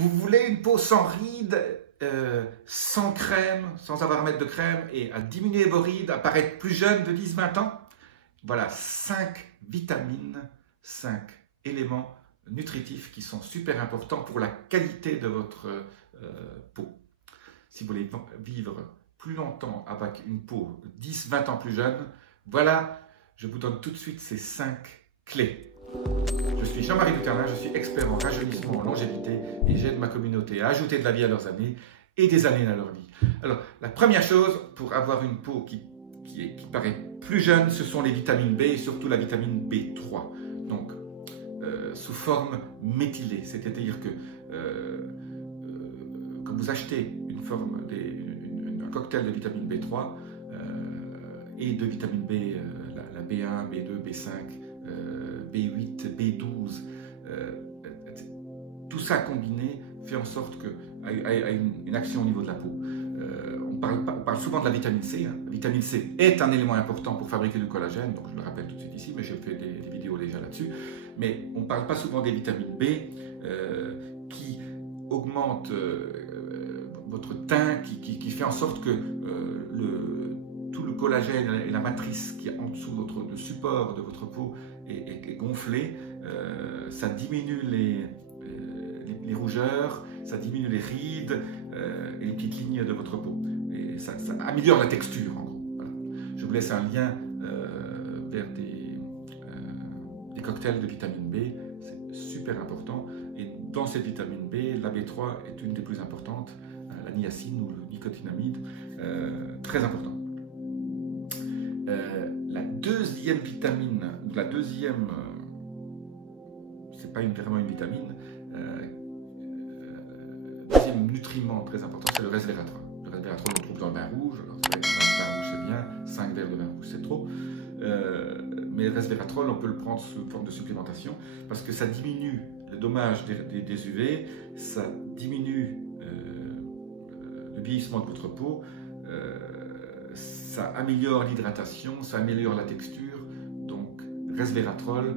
Vous voulez une peau sans rides, sans crème, sans avoir à mettre de crème et à diminuer vos rides, à paraître plus jeune de 10-20 ans? Voilà 5 vitamines, 5 éléments nutritifs qui sont super importants pour la qualité de votre peau. Si vous voulez vivre plus longtemps avec une peau 10-20 ans plus jeune, voilà, je vous donne tout de suite ces 5 clés. Je suis Jean-Marie Ducarlin, je suis expert en rajeunissement, en longévité et j'aide ma communauté à ajouter de la vie à leurs années et des années à leur vie. Alors, la première chose pour avoir une peau qui paraît plus jeune, ce sont les vitamines B et surtout la vitamine B3. Donc, sous forme méthylée, c'est-à-dire que quand vous achetez un cocktail de vitamine B3 et de vitamine B, la B1, B2, B5, B8, B12, tout ça combiné fait en sorte qu'il y a une action au niveau de la peau. On parle souvent de la vitamine C. La vitamine C est un élément important pour fabriquer du collagène, donc je le rappelle tout de suite ici, mais j'ai fait des vidéos déjà là-dessus. Mais on ne parle pas souvent des vitamines B qui augmentent votre teint, qui fait en sorte que tout le collagène et la matrice qui est en dessous le support de votre peau est gonflé. Ça diminue les rougeurs, ça diminue les rides et les petites lignes de votre peau. Et ça améliore la texture, en gros. Voilà. Je vous laisse un lien vers des cocktails de vitamine B, c'est super important. Et dans cette vitamine B, la B3 est une des plus importantes, la niacine ou le nicotinamide, très important. La deuxième vitamine, ou la deuxième, c'est pas vraiment une vitamine, deuxième nutriment très important, c'est le resveratrol. Le resveratrol, on le trouve dans le vin rouge. Alors, c'est vrai que dans le vin rouge, c'est bien, 5 verres de vin rouge, c'est trop. Mais le resveratrol, on peut le prendre sous forme de supplémentation parce que ça diminue le dommage des UV, ça diminue le vieillissement de votre peau, ça améliore l'hydratation, ça améliore la texture. Donc, resveratrol,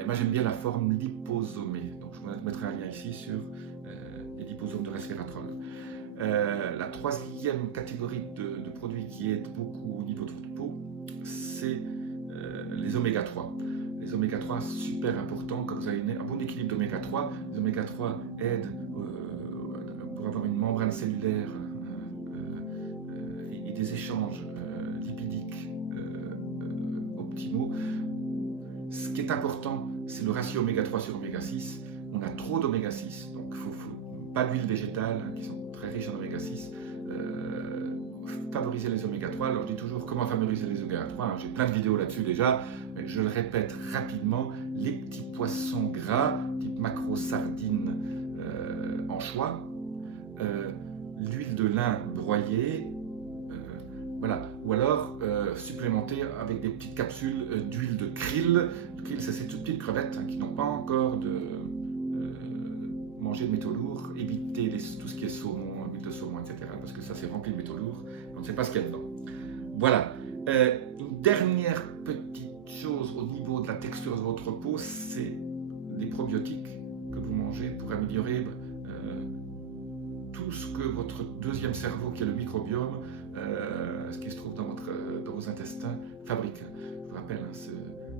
et moi j'aime bien la forme liposomée. Donc, je vous mettrai un lien ici sur les liposomes de resveratrol. La troisième catégorie de produits qui aident beaucoup au niveau de votre peau, c'est les oméga 3. Les oméga 3, super important quand vous avez un bon équilibre d'oméga 3. Les oméga 3 aident pour avoir une membrane cellulaire et des échanges lipidiques optimaux. Ce qui est important, c'est le ratio oméga 3 sur oméga 6. On a trop d'oméga 6, donc il ne faut pas d'huile végétale, qui sont très riches en oméga 6. Favoriser les oméga 3. Alors je dis toujours comment favoriser les oméga 3. J'ai plein de vidéos là-dessus déjà, mais je le répète rapidement. Les petits poissons gras, type maquereau, sardines, anchois, l'huile de lin broyée, voilà. Ou alors supplémenter avec des petites capsules d'huile de krill. Le krill, c'est ces toutes petites crevettes qui n'ont pas encore mangé de métaux lourds. Éviter tout ce qui est saumon, huile de saumon, etc. Parce que ça, c'est rempli de métaux lourds. On ne sait pas ce qu'il y a dedans. Voilà. Une dernière petite chose au niveau de la texture de votre peau, c'est les probiotiques que vous mangez pour améliorer tout ce que votre deuxième cerveau, qui est le microbiome, ce qui se trouve dans vos intestins, fabrique. Je vous rappelle,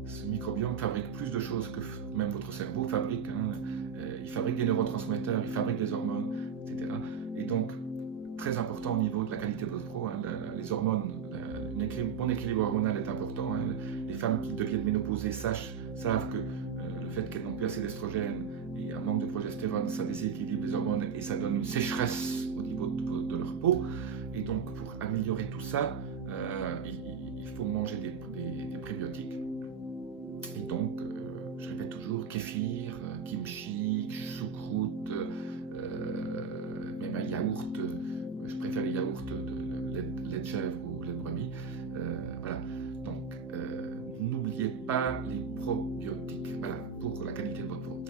ce microbiome fabrique plus de choses que même votre cerveau fabrique. Il fabrique des neurotransmetteurs, il fabrique des hormones, etc. Et donc, très important au niveau de la qualité de votre peau. Les hormones, un bon équilibre hormonal est important. Les femmes qui deviennent ménopausées savent que le fait qu'elles n'ont plus assez d'estrogène et un manque de progestérone, ça déséquilibre les hormones et ça donne une sécheresse au niveau de leur peau. Et donc, pour améliorer tout ça, il faut manger des prébiotiques. Et donc, je répète toujours, kéfir, kimchi, choucroute, même un yaourt. Je préfère les yaourts de lait de chèvre ou lait de brebis. Voilà. Donc, n'oubliez pas les probiotiques. Voilà, pour la qualité de votre peau.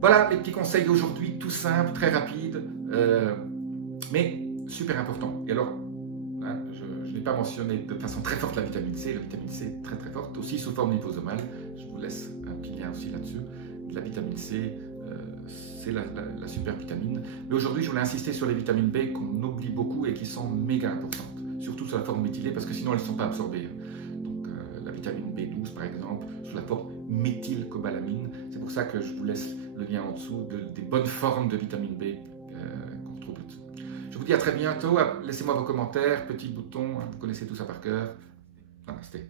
Voilà les petits conseils d'aujourd'hui, tout simple, très rapide, mais super important. Et alors, je n'ai pas mentionné de façon très forte la vitamine C. La vitamine C est très très forte, aussi sous forme liposomale. Je vous laisse un petit lien aussi là-dessus. La vitamine C, c'est la super vitamine. Mais aujourd'hui, je voulais insister sur les vitamines B qu'on oublie beaucoup et qui sont méga importantes, surtout sous la forme méthylée, parce que sinon elles ne sont pas absorbées. Donc la vitamine B12 par exemple, sous la forme méthylcobalamine. C'est pour ça que je vous laisse le lien en dessous des bonnes formes de vitamine B qu'on retrouve là-dessus. Je vous dis à très bientôt. Laissez-moi vos commentaires, petit bouton, vous connaissez tout ça par cœur. Namasté.